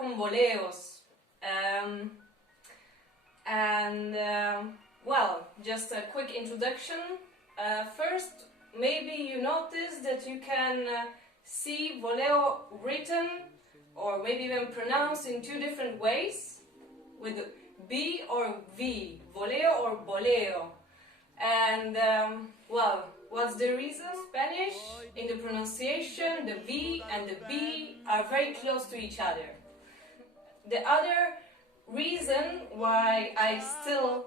con boleos. Well, just a quick introduction. First, maybe you noticed that you can see boleo written or maybe even pronounced in two different ways, with B or V, boleo or boleo. And well, what's the reason? Spanish, in the pronunciation, the V and the B are very close to each other. The other reason why I still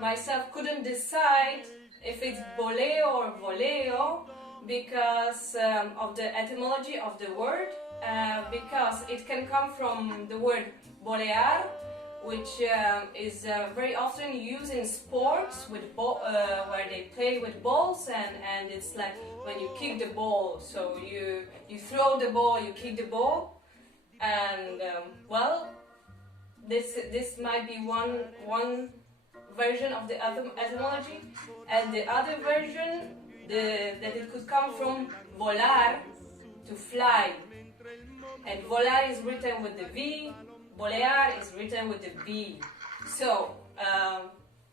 myself couldn't decide if it's boleo or boleo, because of the etymology of the word, because it can come from the word bolear, which is very often used in sports with where they play with balls, and it's like when you kick the ball, so you throw the ball, you kick the ball, and well, this might be one version of the etymology, and the other version that it could come from volar, to fly, and volar is written with the V, bolear is written with the B. So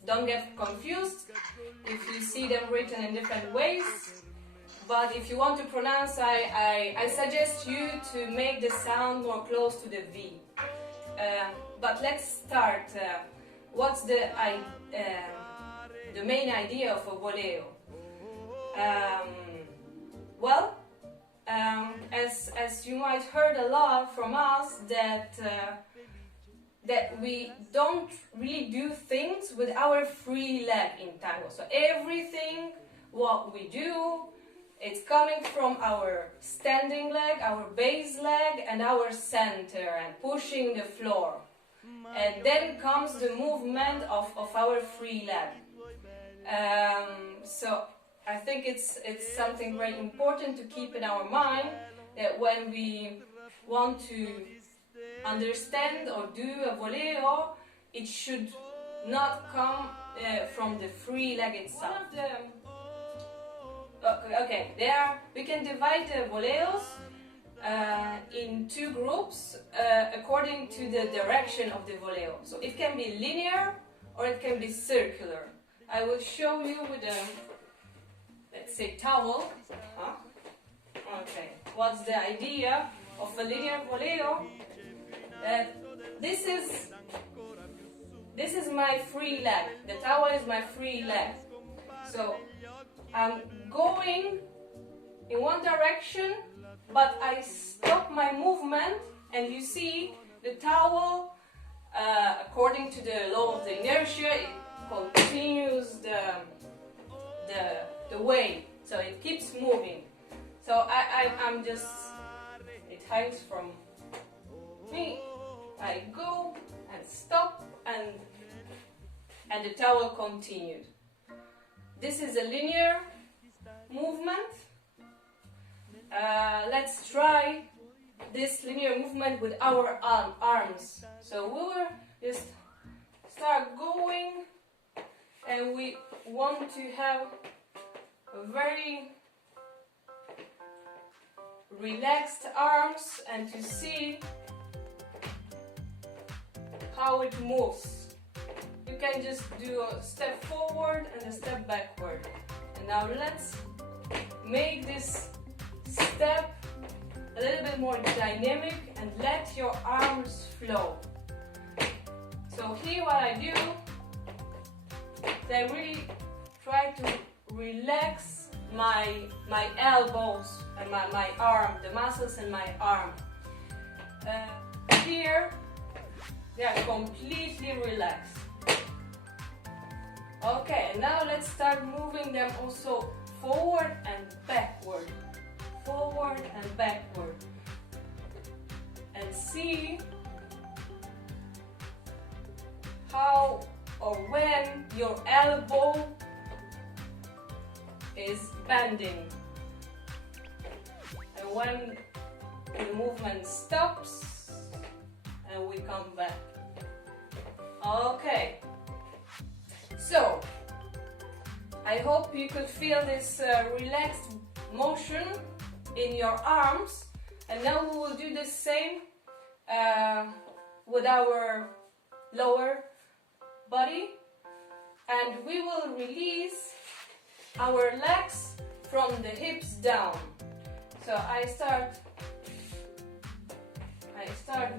don't get confused if you see them written in different ways, but if you want to pronounce, I suggest you to make the sound more close to the V. But let's start. What's the main idea of a boleo? Well, as you might heard a lot from us, that we don't really do things with our free leg in tango. So everything what we do, it's coming from our standing leg, our base leg, and our center, and pushing the floor. And then comes the movement of our free leg. So I think it's something very important to keep in our mind, that when we want to understand or do a boleo, it should not come from the free leg itself. Okay, we can divide the boleos in two groups according to the direction of the boleo. So it can be linear or it can be circular. I will show you with a, let's say, towel. Okay, what's the idea of a linear boleo? This is my free leg. The towel is my free leg. So I'm going in one direction, but I stop my movement, and you see the towel, according to the law of the inertia, it continues the way, so it keeps moving. So I'm just, it hangs from me. I go and stop, and the towel continued. This is a linear movement. Let's try this linear movement with our arms. So we will just start going, and we want to have a very relaxed arms and to see how it moves. You can just do a step forward and a step backward. And now let's make this step a little bit more dynamic and let your arms flow. So here what I do is I really try to relax my elbows and my arm, the muscles in my arm. Here they are completely relaxed. Okay, now let's start moving them also forward and backward. Forward and backward. And see how or when your elbow is bending. And when the movement stops and we come back. Okay. So, I hope you could feel this relaxed motion in your arms, and now we will do the same with our lower body, and we will release our legs from the hips down. So I start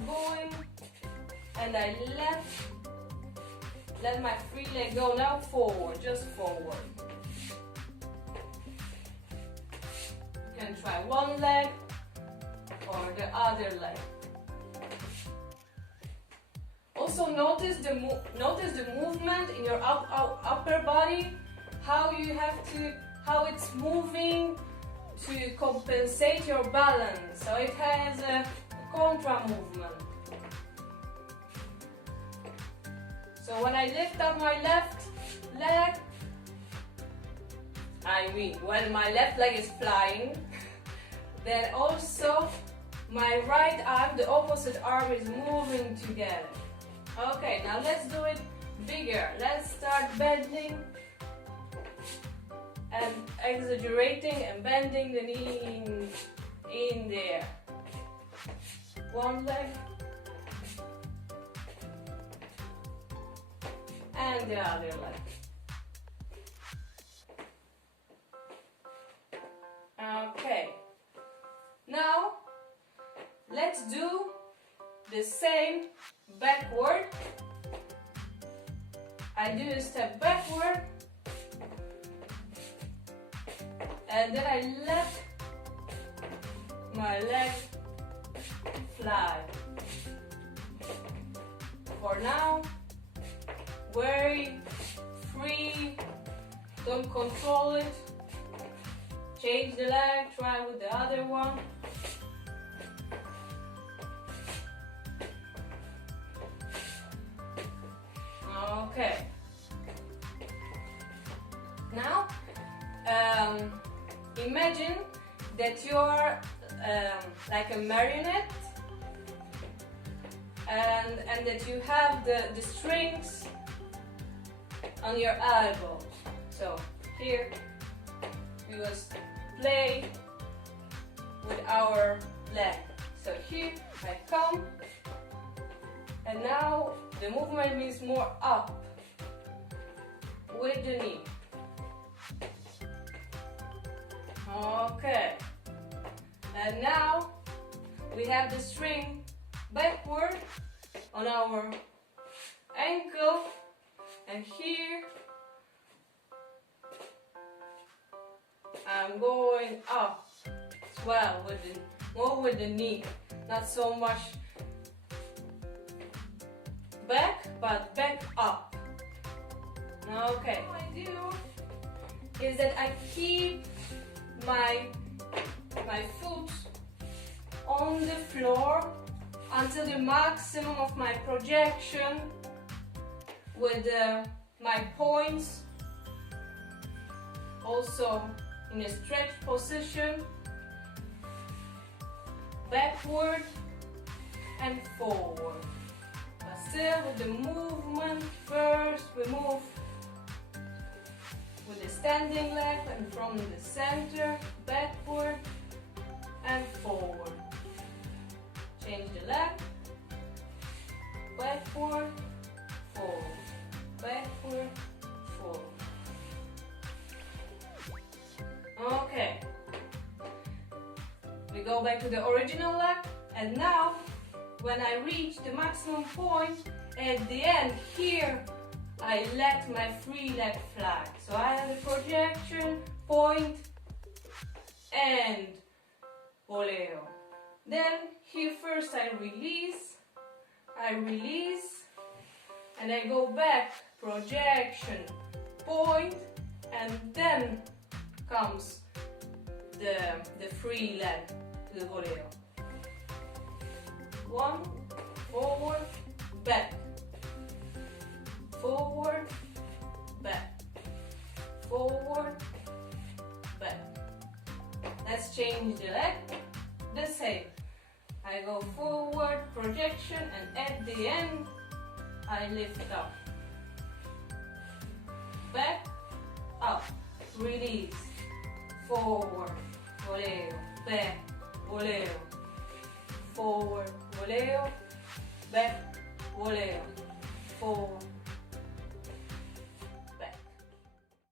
going, and I let my free leg go. Now forward, just forward. You can try one leg or the other leg. Also notice the movement in your upper body, how it's moving to compensate your balance. So it has a contra movement. So when I lift up my left leg, when my left leg is flying, then also my right arm, the opposite arm, is moving together. Okay, now let's do it bigger. Let's start bending and exaggerating and bending the knee in there. One leg and the other leg. Okay, now let's do the same backward. I do a step backward, and then I let my leg fly. For now, very free, don't control it. Change the leg, try with the other one. Okay. Now, imagine that you're like a marionette, and that you have the strings on your elbows. So here we will play with our leg. So here I come, and now the movement is more up with the knee. Okay. And now we have the string backward on our ankle, and here I'm going up as well, more with the knee, not so much back, but back up. Okay. What I do is that I keep my foot on the floor until the maximum of my projection, with my points also in a stretched position, backward and forward. But still with the movement, first we move with the standing leg and from the center, backward and forward. Change the leg, backward, forward, backward, forward. Okay, we go back to the original leg, and now when I reach the maximum point at the end here, I let my free leg fly. So I have a projection, point, and boleók. Then here first I release, and I go back, projection, point, and then comes the free leg to the boleók. One, forward, back, forward, back, forward, back. Let's change the leg, the same. I go forward, projection, and at the end I lift up. Back, up, release, forward, boleók, back, boleók, forward, Boleók, be, boleók, for,